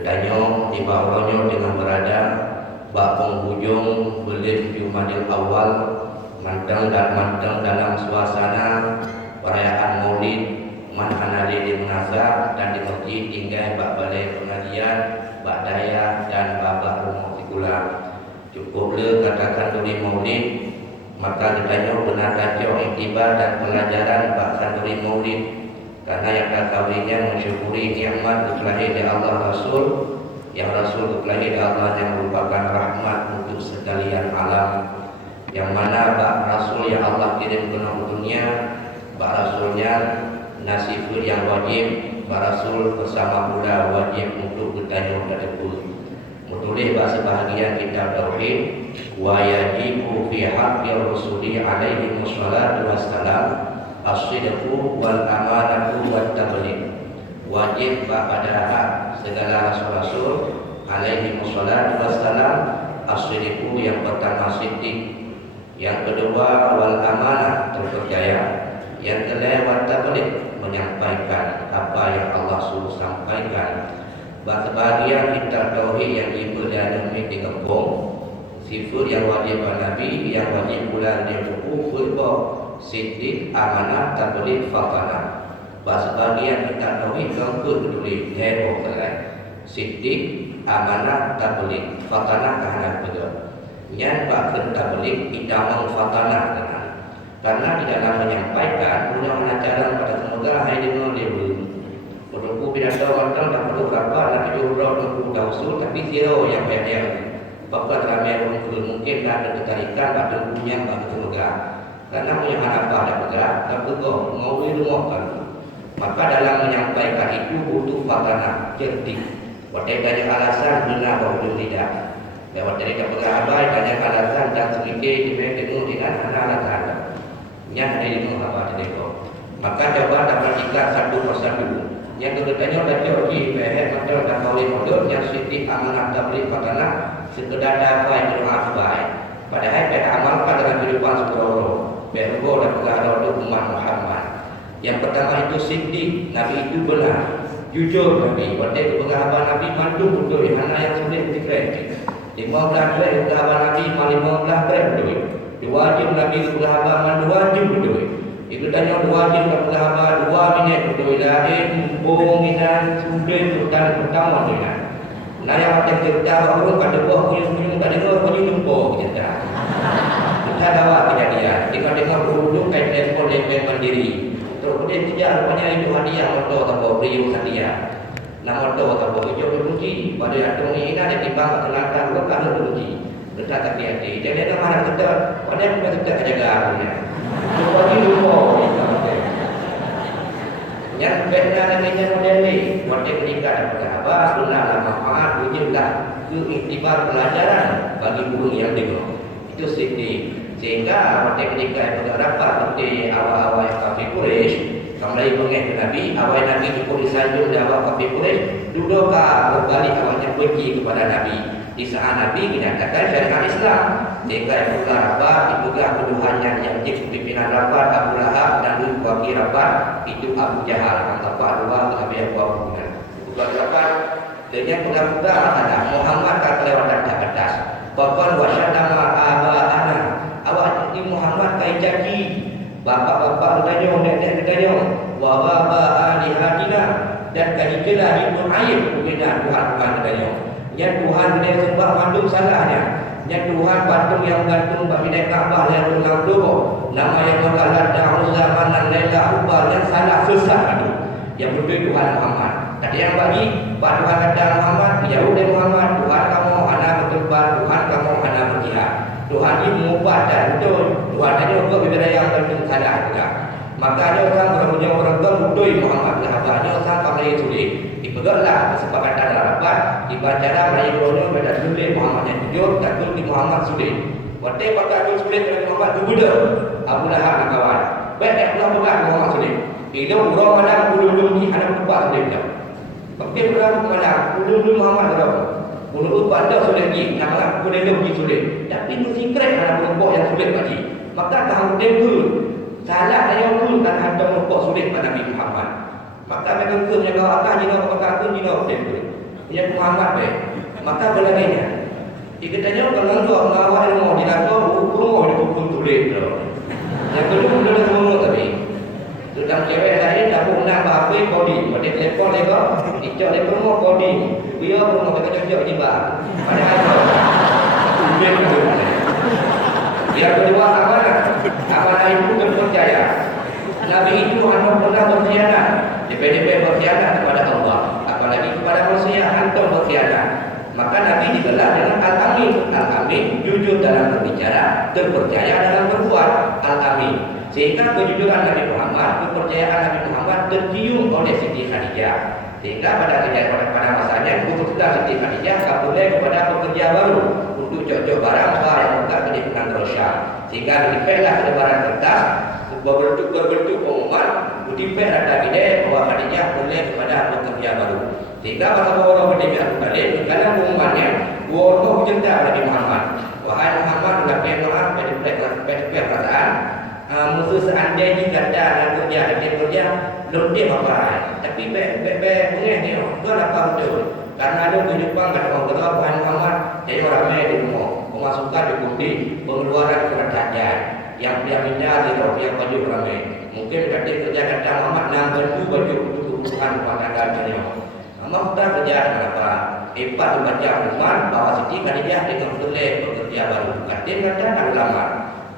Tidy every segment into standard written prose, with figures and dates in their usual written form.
Kedanyo di bawahnya dengan berada bak penghujung belit Jumadil Awal, manteng dalam suasana perayaan Maulid manhanali di munazah dan di masjid tinggal bak balai pengajian, bak daya dan babak rumah sikular. Cukuplah katakan duri Maulid, maka kedanyo benar kacau iktibar dan pelajaran bak duri Maulid. Karena yang katawinya mensyukuri nikmat dikelahi dari Allah Rasul, yang Rasul dikelahi dari Allah yang merupakan rahmat untuk sekalian alam. Yang mana bak Rasul yang Allah kirim ke dunia, bak Rasulnya nasifur yang wajib, bak Rasul bersama pula wajib untuk bertanya dan dekul. Menulis bahasa bahagian kitab Tauhid, wa yajibu fi haqqi Rasuli alaihi wassalatu wassalam as-sidqu wal amanatu wat tabligh. Wajib pada hak segala rasul-rasul alaihi wassalatu wassalam as-sidqu yang pertama siddiq, yang kedua wal amanah terpercaya, yang ketiga wat tabligh menyampaikan apa yang Allah suruh sampaikan. Bahagian kitab tauhid yang dipelajari di kampung, sifat yang wajib Nabi, yang wajib pula dia buku berupa siddiq, amanah, tabligh, fatanah. Bahagian kitab tauhid keempat ditulis heboh kan. Siddiq, amanah, tabligh, fatanah kahana betul. Yang bahkan tabligh idamang fatanah dengan. Karena di dalam menyampaikan punya ajaran pada semoga hai dengan dia perlu pidato orang tak perlu berapa nak jurau untuk dausul tapi zero yang banyak. Bapak ramai orang mungkin ada ketertarikan pada punya bagi semoga. Karena punya harapan ada bergerak, tapi kok mau diluahkan. Maka dalam menyampaikan itu butuh fatanah, cerdik. Waktu banyak alasan benar atau tidak. Lewat dari kepegabai banyak alasan dan sedikit dibanding dengan alasan. Yang dari mengapa tidak. Maka coba dapat ikat satu persatu. Yang keduanya dah teori behet model dan kawin model yang sedikit amanah tabligh fatanah sekedar dapat itu afbai. Padahal pada amalkan dalam kehidupan seluruh bergo dan pegawai untuk umat Muhammad. Yang pertama itu siddiq, Nabi itu benar, jujur Nabi. Waktu itu pegawai Nabi mandu betul, mana yang sulit dikritik. 15 belas pegawai Nabi, 15 belas betul. Wajib Nabi pegawai mandu wajib betul. Itu tanya wajib pegawai 2 minit betul. Lahir, bunginan, sudah dan pertama dengan. Nah yang ada cerita orang pada buah kunyung-kunyung tak dengar bunyi jumpa cerita. Kita dapat kejadian. Kita dengar duduk kain telefon yang mandiri. Terus kemudian tidak rupanya itu hadiah motor atau beliau hadiah. Nah motor atau itu berkunci. Pada ada mengingat yang timbang terlantar bukan ada berkunci. Letak tak hati. Jadi ada mana kita. Pada kita kita jaga punya. Bagi jumpa. Yang benar dengan model ini, model ketika dapat apa, benar manfaat, wujudlah keiktibar pelajaran bagi guru yang dengar. Itu sedih. Sehingga model ketika yang dapat di awal-awal kafir Quraisy, kembali mengenai Nabi, awal Nabi cukup disanjung di awal kafir Quraisy, dudukah berbalik awalnya benci kepada Nabi. Di saat Nabi menyatakan syariat Islam, sehingga yang rapat dipegang tuduhannya yang menjadi pimpinan rapat Abu Lahab dan wakil rapat itu Abu Jahal yang tapak dua Nabi Abu Bakar. Bukan rapat dengan pegang-pegang ada Muhammad tak kelewatan ke atas. Bahkan wasyadama aba'ana. Awak ini Muhammad kai janji. Bapak-bapak bertanya, nenek bertanya, wa ba'a lihatina dan kalijelah itu air pembinaan Tuhan bertanya. Yang Tuhan yang sembah mandum salahnya. Yang Tuhan patung yang gantung bak bidai Kaabah yang berulang dulu. Nama yang menggalat da'u zamanan Laila Ubal yang salah sesat itu. Yang berdua Tuhan Muhammad. Tak ada yang bagi Pak Tuhan kata Muhammad, jauh dari Muhammad. Tuhan kamu anak berterbang, Tuhan kamu anak berjihad. Tuhan ini mengubah dan betul. Tuhan hanya untuk berbeda yang gantung salah juga. Maka ada orang berpunyai orang betul Muhammad lah. Ada orang pakai sulit. Dipegaklah kesepakatan rapat dibacalah Melayu Borneo pada sulit Muhammad yang jujur takut di Muhammad sulit. Waktu pakai sulit dengan Muhammad berbeda. Abu Lahab dan kawan. Baik yang pula pegang Muhammad sulit. Bila orang mana bulu-bulu ni ada tempat sulit dah. Pakai orang mana bulu-bulu Muhammad berapa? Bulu-bulu pada sulit ni. Nama bulu-bulu ni sulit. Tapi itu secret ada bulu yang sulit lagi. Maka tahu dia salah yang pun tak ada bulu sulit pada Nabi Muhammad. Maka mereka menjaga akan jina maka aku jina betul. punya Muhammad deh. Maka belagainya. Ikatnya kalau awak ilmu di dalam hukum di hukum tulis tu. Yang kedua belum semua tapi. Tentang cewek lain dah pun nak apa coding, pada telefon lego, icok dia semua coding. Dia pun mau kerja juga. Pada apa? Yang kedua amanah itu berpercaya. Nabi itu hanya pernah berkhianat. DPDP berkhianat kepada Allah, apalagi kepada manusia hantar berkhianat. Maka Nabi digelar dengan Al-Amin. Al-Amin jujur dalam berbicara, terpercaya dalam berbuat. Al-Amin. Sehingga kejujuran Nabi Muhammad, kepercayaan Nabi Muhammad tercium oleh Siti Khadijah. Sehingga pada masanya keputusan Siti Khadijah kabulai kepada pekerja baru untuk cocok barang yang buka kedai Penang Rosyah. Sehingga dipeklah ada barang kertas berbentuk pengumuman, dipek ada kedai bahwa Khadijah boleh kepada pekerja baru. Sehingga pada orang berdiri balik, kalau pengumumannya, orang bercerita Nabi Muhammad. Wahai Muhammad, lakukan doa pada perasaan. Musuh seandainya kata nak kerja, belum dia apa. Tapi punya ni, tu apa betul? Karena ada kehidupan kata orang kata Wahai Muhammad, jadi orang ramai di rumah, pemasukan di kundi, pengeluaran kerajaan, yang dia minta tidak dia baju ramai. Mungkin kata kerja kata Muhammad nak baju untuk kebutuhan rumah tangga dia. Muhammad tak kerja kenapa? Empat membaca rumah bahawa Siti Khadijah dengan boleh bekerja baru. Kata nak lamar.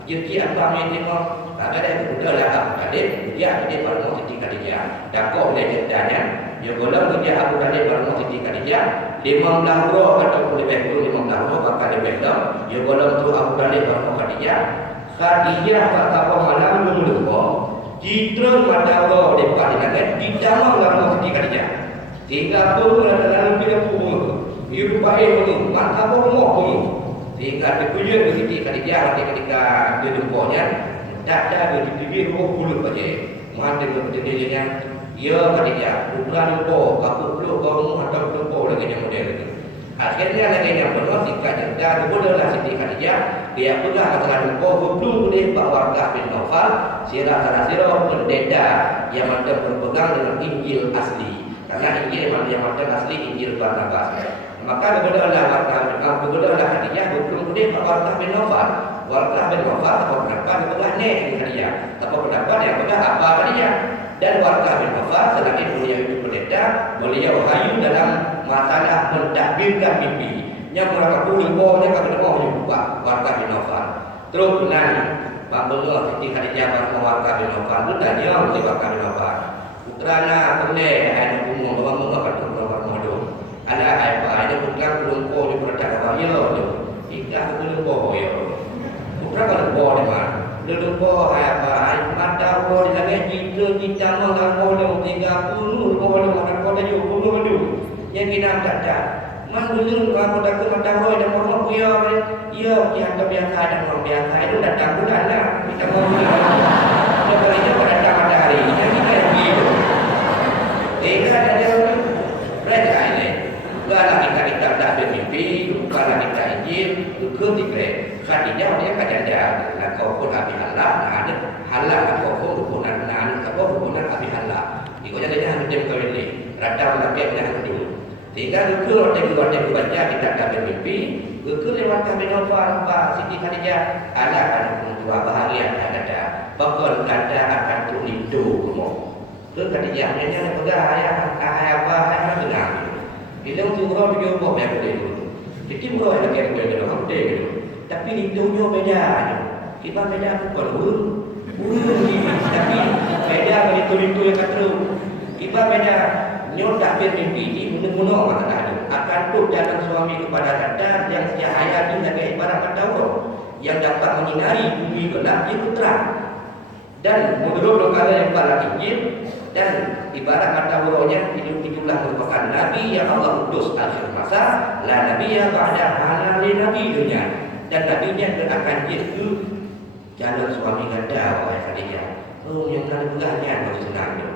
Jadi apa yang tengok ada yang sudah lah Abu dia baru mau Siti Khadijah. Dah kau boleh ceritanya. Dia golong kerja Abu Talib baru mau Siti Khadijah. 15 roh ataupun lebih kurang 15 roh bakal lebih dah. Dia golong tu Abu Talib baru mau Khadijah. Khadijah kata apa malam lupa. Citra mata roh di buka di langit ditambah baru mau Siti Khadijah. Sehingga pun dalam film pun ibu baik pun mata pun mau. Sehingga terkujur ke Siti Khadijah ketika dia lumpurnya tak ada di TV 20 saja. Mata berjadinya ya Khadijah bukan lumpur kapu peluk kau atau lumpur lagi yang model itu. Akhirnya lagi yang benar singkat cerita bolehlah Siti Khadijah dia pegang masalah lumpur belum boleh Pak Warqah bin Nawfal sirah pendeta yang macam berpegang dengan Injil asli. Karena Injil yang macam asli Injil Barnabas. Maka kebetulanlah Khadijah belum boleh Pak Warqah bin Nawfal. Warqah bin Nawfal apa pendapat itulah ni Khadijah. Apa pendapat yang benar apa Khadijah. Dan Warqah bin Nawfal selain beliau itu pendeta, beliau hayu dalam masalah mentadbirkan mimpi. Yang mereka lumpurnya kalau mau juga Warqah bin Nawfal. Terus benar Pak Bengah Siti Khadijah pada Warqah bin Nawfal itu tanya oleh Warqah bin Nawfal. Putrana boleh ada umum bawa akan turun modo. Ada apa? Ada putra lumpur di percakapan yo. Jika lumpur yo. Putra kalau lumpur di mana? Lumpur apa? Mata lumpur di langit kita mengaku dia 30 lumpur makan kota yo dulu. Yang kita tak. Mangulun aku tak mata lumpur dan orang punya. Yo kita biasa dan orang biasa itu datang bulan lah. Kita mau. Kalau dia datang matahari, yang kita gitu. Jika ada orang mereka ini, bukanlah kita tak bermimpi, bukanlah kita Injil, bukan dikira. Khadijah dia kajaja, nak kau pun abi halal, nak halal kau pun hubungan, nak kau hubungan abi halal. Ikonya dia hanya jam kau ini, rata melakik nak dulu. Sehingga bukan orang baca kita tak bermimpi, bukan lewat kami Nawfal, Pak Siti Khadijah, ada kan dua bahagia ada. Bakal kata akan tulidu semua. Terus Khadijah hanya pegang ayah apa ayah benar. Bila tu orang dia buat yang boleh dulu. Jadi orang yang boleh dulu, boleh dulu. Tapi itu beda. Kita beda bukan urut ini. Tapi beda dengan itu yang kata. Kita beda. Nyo tak bermimpi ini guna-guna mata ada. Akan tu jalan suami kepada kata yang cahaya ini sebagai ibarat matahari yang dapat menyinari bumi gelap itu terang. Dan menurut perkara yang paling Injil dan ibarat mata hurufnya itulah merupakan Nabi yang Allah utus akhir masa la Nabi yang ba'da halal Nabi dunia dan Nabinya akan jadi jalan suami ganda oleh Khadijah. Oh yang paling begahnya bagi senangnya.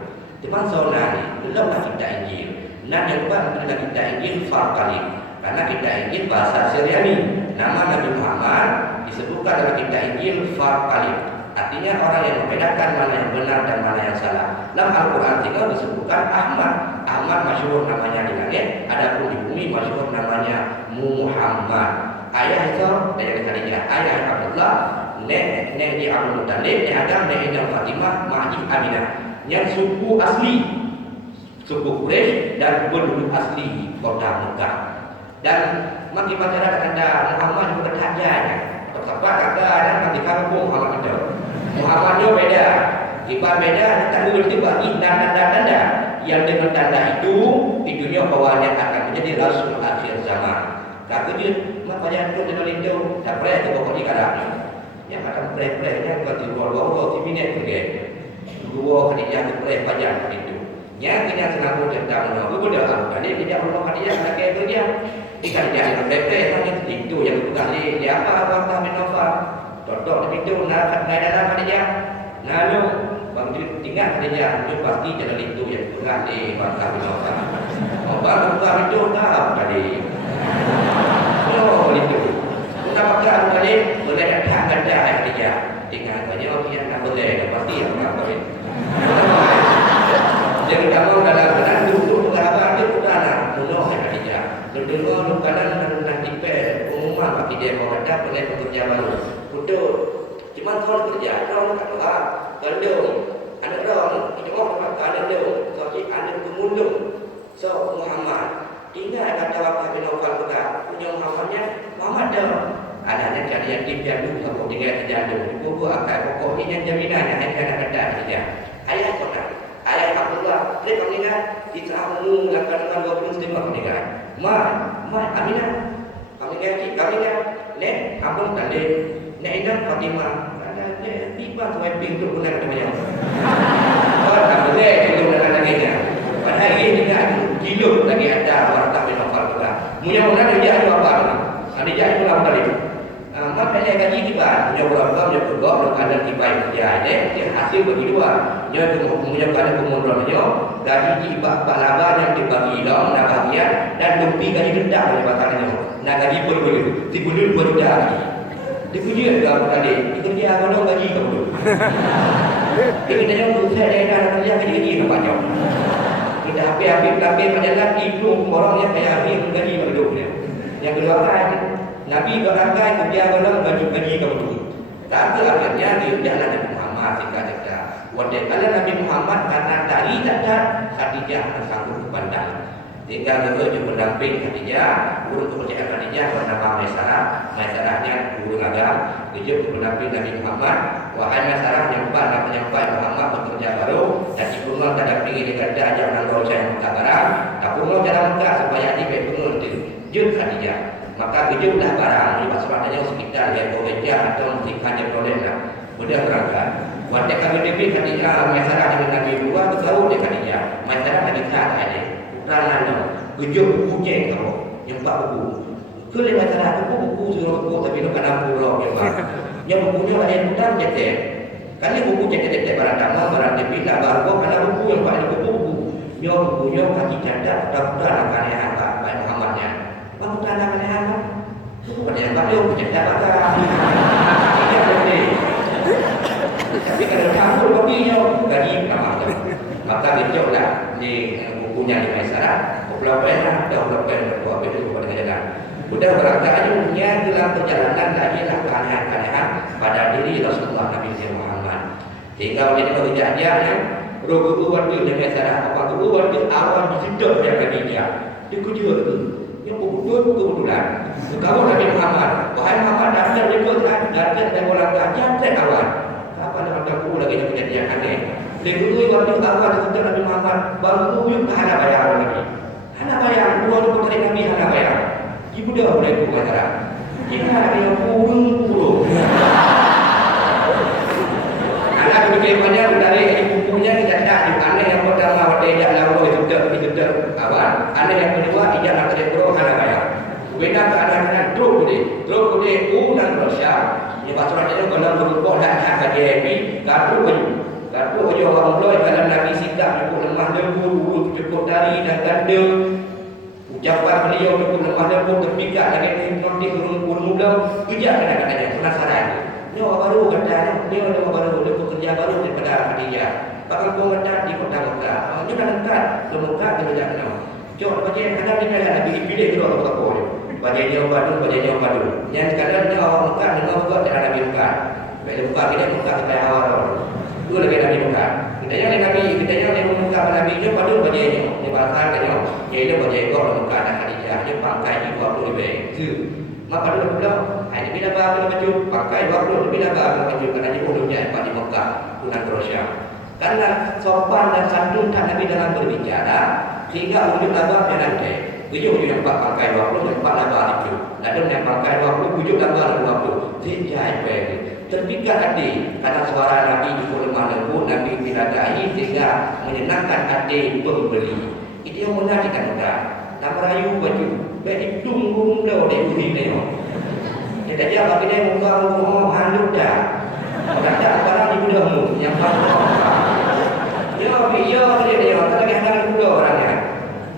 Teman zona ni belumlah kita Injil. Dan yang kedua adalah kita Injil Farqali. Karena kita Injil bahasa Syriani. Nama Nabi Muhammad disebutkan dalam kita Injil Farqali. Artinya orang yang membedakan mana yang benar dan mana yang salah. Dalam Al-Quran tinggal disebutkan Ahmad. Ahmad masyhur namanya di langit, adapun di bumi masyhur namanya Muhammad. Ayah itu dari Khadijah, ayah Abdullah, nek di Abdul Muttalib, nek Adam, nek Indah Fatimah, Mahdi Aminah. Yang suku asli, suku Quraisy dan penduduk asli kota Mekah. Dan maki masyarakat anda Muhammad juga terhajanya. Tempat kata dan maki kampung Muhammad itu. Muhammadnya beda, tiba beda, tak boleh dibagi tanda-tanda yang dengan tanda itu itunya awalnya akan menjadi rasul akhir zaman. Tak kerja, makanya tu jangan lindu, tak boleh tu pokok di karaknya. Yang macam play-playnya kalau di luar-luar, di minit pergi. Dua Khadijah tu play pajak itu. Yang kena senang tentang nama berbeda. Kali tidak perlu Khadijah nak kerja. Di Khadijah yang play-play itu yang kali dia apa waktu menofar. Tok itu nak dalam Khadijah. Lalu bang tinggal Khadijah itu pasti jalan itu yang kali waktu menofar. Bang buka itu tahu tadi. Oh itu. Kenapa kan tadi boleh datang ganda Khadijah. Tinggal banyak dia nak boleh pasti yang boleh. Jadi kamu dalam benar duduk berapa dia sudah nak bunuh Khadijah. Dulu kadang nanti pe umumah bagi dia mau ada boleh bekerja baru. Betul. Cuma kalau kerja orang tak tahu. Kalau anak orang itu orang tak ada dia. Tapi anak pemulung. So Muhammad tinggal kata waktu bin Aufal kita punya Muhammadnya Muhammad dah. Anaknya cari yang dipiadu kalau tinggal terjatuh. Pokok akal pokok ini jaminannya yang kena ada saja. Ayah kota, ayah Abdullah, dia meninggal di tahun 1825 meninggal. Aminah, Aminah, nek abang tadi, nek Indah Fatimah, ada tiba tu pintu pun ada banyak. Kalau tak boleh itu dengan laginya. Padahal ini tidak kilo lagi ada orang tak boleh nafal juga. Mudah-mudahan dia ada apa? Ada jadi pulang tadi. Maka dia gaji tiba, punya berapa, punya berapa, belum ada tiba kerja dia hasil bagi dua. Dia punya ada kemundurannya, gaji tiba laba yang dibagi dong, nak bagian dan lebih gaji rendah dari batalnya. Nak gaji berbulu, dibulu baru gaji. Dipuji ada tadi, dikerja kalau gaji kamu. Ini dia yang berusaha dia nak kerja gaji apa jauh. Kita habis tapi berjalan itu orang yang kaya habis gaji hidup dia. Yang kedua kan Nabi berangkat kerja dalam baju-baju kamu. Tapi akhirnya dia jalan Nabi Muhammad jika wadah kala Nabi Muhammad karena tadi tak ada Khadijah tersangkut pandang. Tinggal dia mendamping Khadijah, guru kepercayaan Khadijah bernama Maisarah. Maisarahnya guru agama, dia mendamping Nabi Muhammad. Wahai Maisarah menyampai Muhammad bekerja baru dan ibunya tak dampingi dengan dajah dan roh saya Mekah barang. Tak perlu jalan Mekah supaya dia betul jut Khadijah. Maka gejutlah barang juga sebabnya sekitar yang bekerja atau mestikannya bolehlah mudah berangkat. Waktu kami diberi Khadijah masyarakat dengan Nabi dua bertahu dengan Khadijah masyarakat lagi tak ada rangan gejut kucing kamu yang pak buku kali masyarakat buku suruh buku tapi nak ada pulau yang bukunya ada yang hutang cetek kali buku cetek barang tamu barang diberi lah baru karena buku yang pak buku yang bukunya kaki cadat daftar akan yang agak baik Muhammadnya. Bang tanah mana apa? Bukan yang baru kita bakar. Tidak boleh. Tapi kalau kamu kopinya gaji nama tu. Maka dijauhlah di bukunya di Maisarah. Pelabuhan dah pelabuhan berbuat begitu pada jalan. Sudah berangkat ajunya dalam perjalanan lagi lah keanehan-keanehan pada diri Rasulullah Nabi Muhammad. Tinggal dia bekerjanya. Rogo waktu di Maisarah. Apa tu waktu awal disidap dia kerja. Dia kerja tu. Yang kebetulan kalau Nabi Muhammad wahai Muhammad datang dari orang kajian dan awal apa nama aku lagi yang kejadian aneh dulu waktu awal itu Nabi Muhammad baru yuk hana bayar lagi hana bayar dua putri Nabi hana bayar ibu dah boleh itu kata jika ada yang puluh anak bagaimana dari bukunya kita tak aneh yang pertama waktu dia lalu itu awal aneh yang kedua ia nak dari pro hana bayar beda keadaan drop kude dan Rusia ini pasalnya kalau berubah dan harga DAP kartu orang bloy kalau Nabi sikap cukup lemah lembu cukup dari dan ganda ucapan beliau cukup lemah lembu terpikat lagi nanti kurung muda kerja kadang-kadang penasaran Ini orang baru kata, dia orang baru, dia pekerja baru daripada Khadijah. Bahkan kau kata di kota Mekah. Dia dah dekat ke Mekah dia dah kenal. Cok baca kadang dia ada Nabi pilih kedua orang apa dia. Baca dia orang padu. Yang kadang dia orang Mekah dengar juga cara Nabi Mekah. Bila buka kita Mekah sampai awal. Dua lagi Nabi Mekah. Kita yang Nabi, kita yang Mekah Nabi dia padu baca dia. Dia bahasa dia. Dia baca kau Mekah dan Khadijah. Dia pakai di 20 lebih. Tu. Maka dulu pula, hari bila baru baju pakai 20 bila baru baju kerana dia umumnya di Mekah, bukan Croatia. Karena sopan dan santun Nabi dalam berbicara sehingga wujud labah yang nanti. Wujud yang pakai 20 yang 4 labah itu. Lalu yang pakai 20 wujud labah 20. Sejak ini terpikat hati karena suara Nabi di lemah lembut Nabi diradai sehingga menyenangkan hati pembeli. Itu yang menjadikan muda. Tak merayu baju. Baik tunggu dah dia beri tengok. Dia tak jawab dia muka handuk dah. Tak ada barang di budahmu yang paling. Ya dia tak lagi hendak budak orangnya.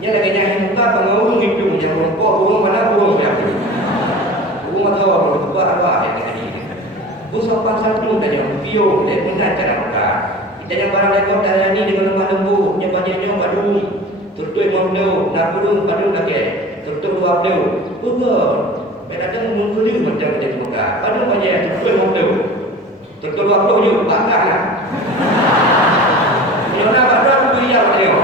Dia lagi nak muka pengurung hidung yang rongkok burung mana burung yang tu. Burung atau buat apa yang tadi. Sopan santun tadi video dia benar cara muka. Kita yang barang lekor dah ni dengan lemah lembut, nya banyaknya padu. Tertuai mondo, nak burung padu lagi. Tertuai waktu. Betul. Mereka datang muncul macam dia muka. Padu banyak tertuai mondo. Tertuai waktu juga bakal. Dia nak berapa dia dia.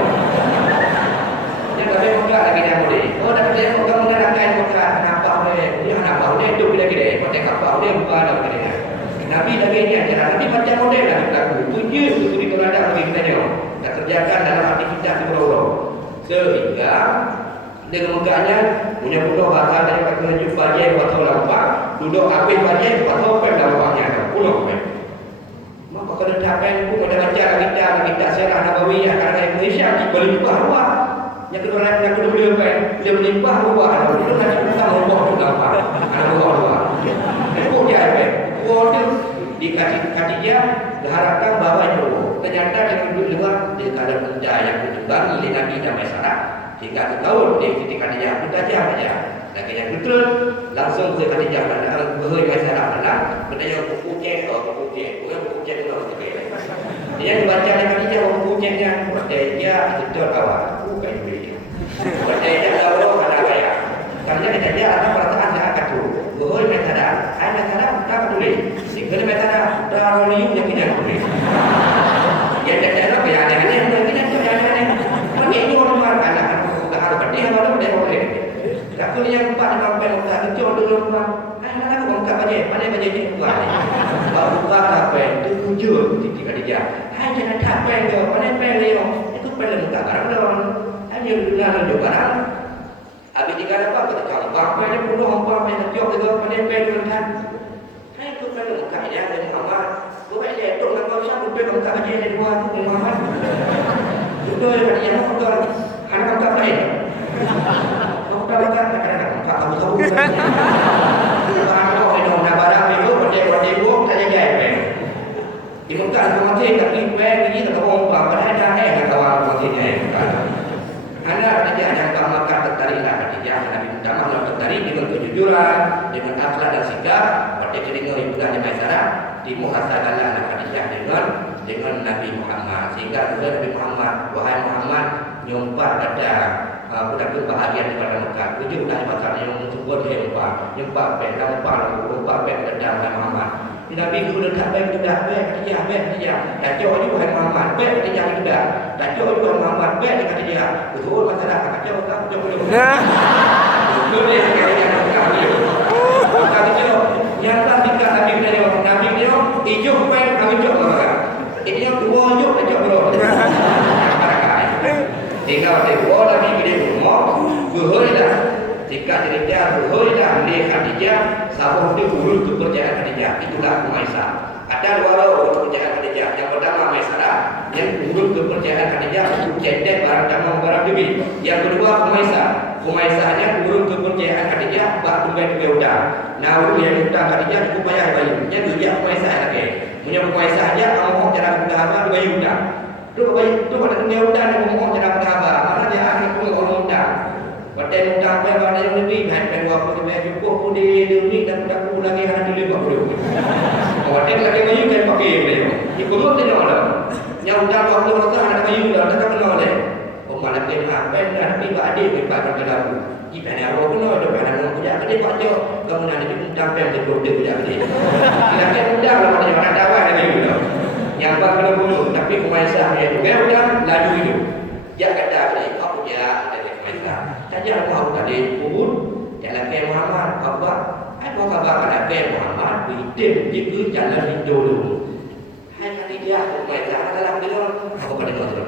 Dia tak ada muka lagi dia boleh. Oh dah dia muka menggunakan muka nampak dia nak bau dia hidup lagi dia. Pakai kapal dia buka dah dia. Nabi lagi ni ajaran Nabi macam model lah berlaku. Punya itu di kerana bagi kita tengok. Tak kerjakan dalam aktivitas berulang. Sehingga dengan mukanya punya pulau bahasa dia kata jumpa dia atau lampang. Duduk habis bajet atau pem lampangnya pulau pem. Maka kena capai pun ada baca kita serah Nabawiyah karena Indonesia berlimpah ruah. Yang kedua dia berlimpah ruah. Itu nanti kita membawa tu lampang. Anak bawa ruah. Itu dia pem. Dia dikasih Khadijah diharapkan bawa itu. Ternyata dia duduk luar dia tak ada benda yang berjumpa oleh Nabi dan Masyarakat. Sehingga ketahuan dia ketika Khadijah kita saja. Dan yang betul langsung ke Khadijah dan berhoi Masyarakat dalam benda buku cek atau buku cek. Bukan buku cek itu dia dibaca oleh Khadijah buku ceknya. Dia betul kawan. Bukan duit. Dia tahu ada kaya. Kerana dia ada perasaan zakat tu. Berhoi Masyarakat. Masyarakat tak tulis. Sehingga Masyarakat dah liu yang kita tulis. Dia tak ada apa yang aneh-aneh. Kita tu yang aneh-aneh. Bagi itu orang makan anak buka hal pada dia baru dia boleh. Tak boleh yang empat sampai muka kecil dulu rumah. Anak aku buka bajet. Mana bajet ni buka ni? Buka apa? Itu tujuh titik Khadijah. Jangan tak pen tu. Mana pen dia? Itu pen buka barang dong. Hanya lalu barang. Habis jika ada apa kita cakap. Apa dia puluh apa yang terjauh itu. Mana pen tu kan? Itu pen buka dia dari Muhammad. Bukan dia itu nak kau siapa pen buka bajet dari luar tu Muhammad. Betul Khadijah betul. Anak buka bajet. Buka bajet kadang-kadang buka kamu-kamu. Kalau ada nak barang itu bajet buat tak jadi pen. Di Mekah mati tapi pen ni tak tahu apa padahal dah nak kawan matinya. Anak dia yang tak makan tertariklah Khadijah Nabi Muhammad yang tertarik dengan kejujuran, dengan akhlak dan sikap, pada telinga ibadahnya Masyarakat dimuhasabahlah Khadijah dengan Nabi Muhammad sehingga kemudian Nabi Muhammad wahai Muhammad nyumpah pada budak bahagian daripada Mekah. Tujuh dah pasal yang sebut dia nyumpah pen kepada Muhammad. Nabi guru tak baik sudah baik dia. Tak jauh juga dengan Muhammad. Baik dia sudah. Tak jauh juga dengan Muhammad. Baik dia dia. Betul masalah tak jauh tak jauh. Betul dia yang kami. Kami jauh. Yang tak tinggal Nabi dia hijau baik kami jauh mereka. Ini dua hijau jauh belum. Tinggal dia dua Nabi dia semua berholilah. Jika dia berholilah oleh Khadijah sabun dia urut kepercayaan Khadijah itulah Umaisah. Ada dua orang kepercayaan Khadijah. Yang pertama Maisarah yang urut kepercayaan Khadijah untuk cedek barang tamang barang demi. Yang kedua Umaisahnya urut kepercayaan Khadijah bak tumbai udang. Nauru yang utang Khadijah cukup payah bayi. Yang dia Umaisah lagi. Punya Umaisah aja ngomong cara berdahaga bayi udang. Tu pada tumbai udang dia ngomong cara berdahaga. Mana dia akhir pun ngomong udang. Pada udang pada yang lebih kan 20 cukup pun dia ni dan aku lagi ada 50. kayu dah tak kenal leh. Oh malam ke apa dah tapi pak adik pak kat dalam. Kita nak awak kenal dah pada orang kerja kedai pak jauh. Kamu nak di tampil di kota kerja kedai. Kita kan mudah lah pada orang dakwah lagi dah. Yang bang kena bunuh tapi kumaisah dia tu. Kan udah laju itu. Ya kata kedai apa dia dari kumaisah. Saja mau tadi kubur jalan ke Muhammad apa? Apa khabar pada ke Muhammad bidim itu jalan Indo dulu. Hai dia kumaisah dalam dia apa pada kontrol.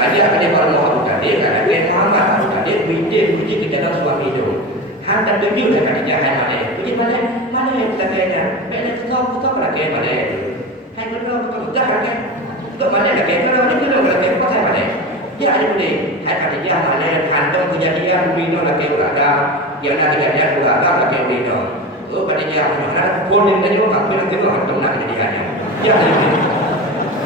Ada kalau mau Abu Qadir, ada Muhammad Abu Qadir, bidik ke dalam suami itu. Hantar tunjuk dah kat jahat mana. Puji mana yang kita kena? Baiklah kita pada kena mana itu. Hai benar betul dah kan. Ke mana dah kena kalau ni kalau kena apa saya mana? Ya ada boleh. Hai kat dia mana hantar kejadian bino dah kena ada. Yang nak kejadian juga dah kena bino. Oh pada dia mana pun yang tadi orang kena kena hantar nak kejadiannya. Ya ada boleh.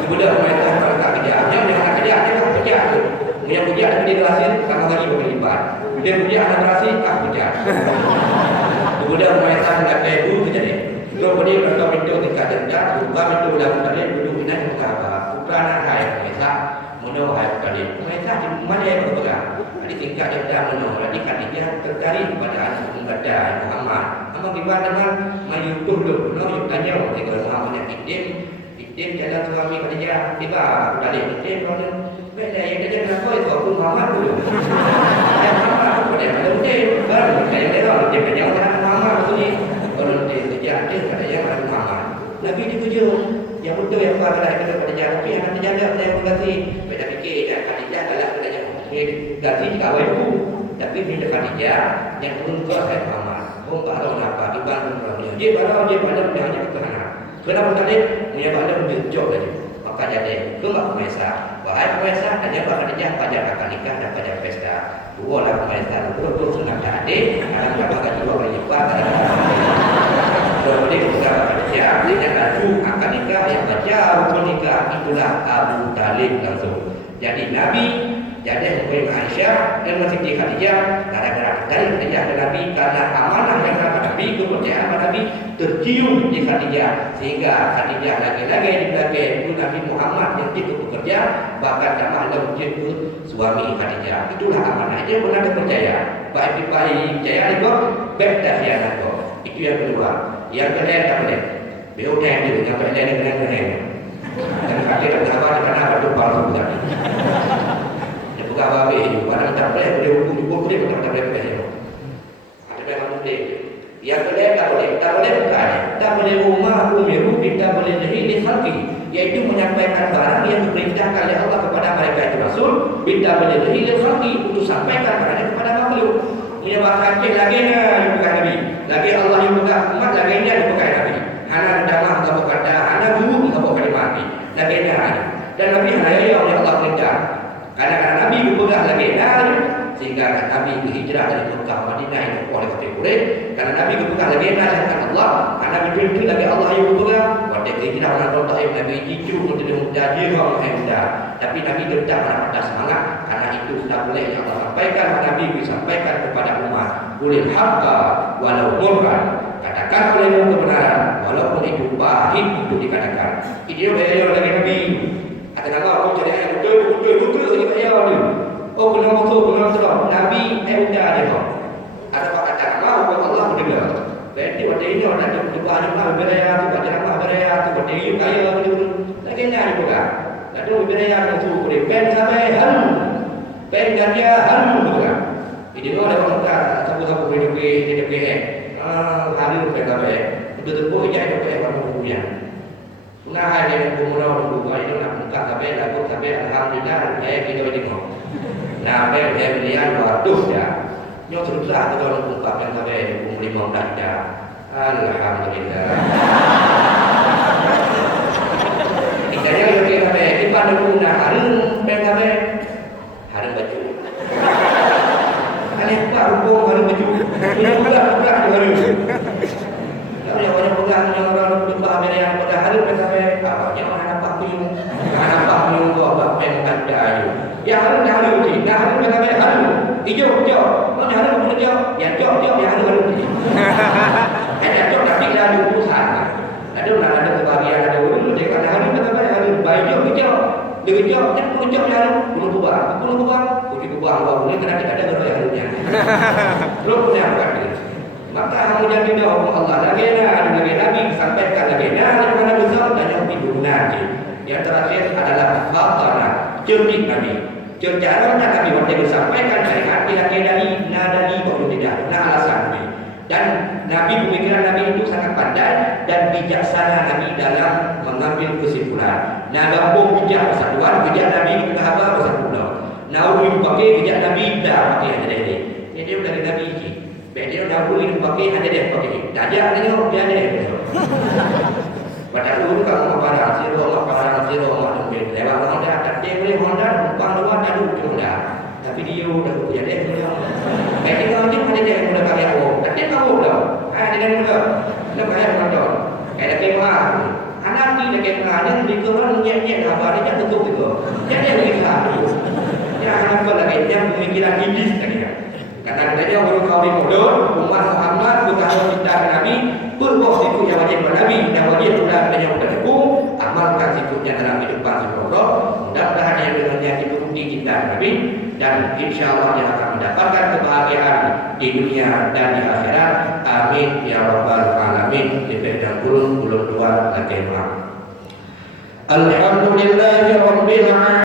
Budak mereka kalau tak kerja, dia nak kerja, dia tak kerja tu. Dia kerja tapi dia berhasil, tambah lagi berlipat. Dia kerja ada berhasil, tak kerja. Budak mereka nak kerja dulu kerja ni. Kalau dia nak pintu tingkat rendah, buka pintu dalam tadi duduk di mana buka apa? Buka nak hai mereka, mana hai tadi. Mereka di mana yang berpegang? Di tingkat rendah mana? Jadi kan dia tertarik pada anak muda Muhammad. Amal gimana dengan mayutuh dulu, nak tanya orang Muhammad yang hidup. Dia jalan suami kerja, tiba aku balik. Dia bilang, "Baiklah, yang kerja kenapa itu aku Muhammad dulu." Yang Muhammad aku pada malam dia, baru dia dia kerja dengan Muhammad tu ni. Kalau dia kerja dia pada yang Muhammad. Nabi dia kerja, yang betul yang apa kalau kita kerja tapi yang nanti jaga saya berganti. Beda fikir dan kerja kalau kerja ganti juga wajib. Tapi dia kerja yang turun ke Muhammad. Oh, tak tahu apa dibanding orang dia. Dia pada hanya kekerasan. Kenapa tadi? Punya badan menjejok tadi. Maka jadi, itu tak pemirsa. Baik pemirsa, hanya bakal dia pajak akan nikah dan pajak pesta. Dua lah pemirsa, dua senang jadi. Akan bakal dua kali lipat. Dua kali kita bakal dia. Dia laju akan nikah yang baca rukun nikah itulah Abu Talib langsung. Jadi Nabi, jadi Ibu Aisyah dan Siti Khadijah gara-gara dari Khadijah dan Nabi karena amanah yang dapat Nabi kepercayaan Nabi tercium di Khadijah sehingga Khadijah lagi-lagi di belakang itu Nabi Muhammad yang ikut bekerja bahkan tambah lebih ke suami Khadijah. Itulah amanah dia benar percaya. Baik percaya itu baik dah itu. Itu yang kedua. Yang kedua tak boleh. Beliau dia yang boleh dengan dan kaki tak sabar kerana batu palsu tadi. Dia buka babi itu, padahal tak boleh boleh hukum dia tak boleh boleh. Ada memang boleh. Yang boleh tak boleh bukan. Tak boleh rumah umiru kita boleh jadi di khalqi, yaitu menyampaikan barang yang diperintahkan oleh Allah kepada mereka itu Rasul, kita boleh jadi di khalqi untuk sampaikan barang kepada makhluk. Punya bahasa Aceh lagi yang bukan Nabi. Lagi Allah yang bukan umat lagi dia bukan Nabi. Hana damah tak bukan dah, hana guru tak bukan mati. Lagi dia dan Nabi hanya oleh Allah perintah. Karena Nabi berpegang lagi dan sehingga Nabi berhijrah dari Mekah Madinah itu oleh kafir Quraisy. Karena Nabi berpegang lagi dan Allah, karena begitu lagi Allah yang berpegang. Pada hijrah orang Taif Nabi jiju untuk menjadi orang muda. Tapi Nabi tetap ada semangat karena itu sudah boleh yang Allah sampaikan. Nabi disampaikan kepada umat. Qulil haqqa walau murran. Katakan oleh kebenaran walaupun itu pahit untuk dikatakan. Ini dia lagi Nabi. Ada nama aku cari yang betul ini saya ni. Oh benar Nabi udah dia. Ada kata nama Allah mendengar. Berarti waktu ini orang ada berubah nama beraya tu baca nama beraya tu waktu ini kaya betul. Lagi ni ada juga. Lalu beraya tu boleh pen sampai halu. Pen dia halu juga. Ini orang orang sabu-sabu hidup hari PKB betul-betul dia itu kayak orang punya. Nah ada yang kumurau dulu itu nak buka KB lagu KB alhamdulillah saya kita ini kok. Nah saya belian waduh ya. Nyo susah tu kalau buka yang KB umur 15 dah. Alhamdulillah. Kita yang KB kita ada guna hari PKB hari baju. Kali tak hukum hari baju. Ini bukan hari. Kalau yang banyak pegang yang orang berubah yang pada hari PKB, awalnya orang nampak piung, buat pen ada ayu. Yang hari uji, yang hari PKB hari hijau, mana hari hijau, yang hijau yang hari uji. Yang hijau nanti ada urusan. Ada kebahagiaan ada urus. Jadi kalau hari PKB hari hijau, Dia kejap, dia pun kejap dia lalu. Belum kubah, kunci kubah Allah boleh kena kita ada gerai halunya. Belum punya apa dia. Maka kamu jangan bina Allah lagi ada lagi Nabi sampaikan lagi. Nah, mana besar dan yang tidur nanti. Yang terakhir adalah khatana, cerdik Nabi. Caranya Nabi waktu disampaikan syariat tidak dari nadali baru tidak. Nah alasan Nabi. Dan Nabi pemikiran Nabi itu sangat pandai dan bijaksana Nabi dalam mengambil kesimpulan. Nah, gabung bijak persatuan, bijak Nabi kita apa persatuan. Nah, itu pakai bijak Nabi dah pakai ada ini. Ini dia dari Nabi ini. Baik dia dah itu pakai ada dia pakai. Dah dia tengok dia ada. Padahal dulu kamu parang siro mungkin lewat Honda tak dia boleh Honda bukan luar dah dulu dah. Tapi dia dah punya dia punya. Baik dia nanti ada dia mula pakai apa. Tak dia tahu dah. Dia mula. Nak pakai Honda. Kayak kemah. Anak ni dah kemah dia lebih kurang nyek-nyek apa dia tutup juga. Jadi dia kisah tu. Dia akan apa lagi dia pemikiran iblis tadi. Kata-katanya orang kau di bodoh, umat Muhammad berkata cinta Nabi, berbuat situ yang wajib Nabi dan wajib sudah ada yang berhukum, amalkan situnya dalam kehidupan seluruh. Mudah-mudahan yang dengannya itu bukti cinta Nabi dan insya Allah dia akan mendapatkan kebahagiaan di dunia dan di akhirat. Amin ya rabbal alamin. Diberikan kurun 2 lagi. Alhamdulillahirabbil alamin.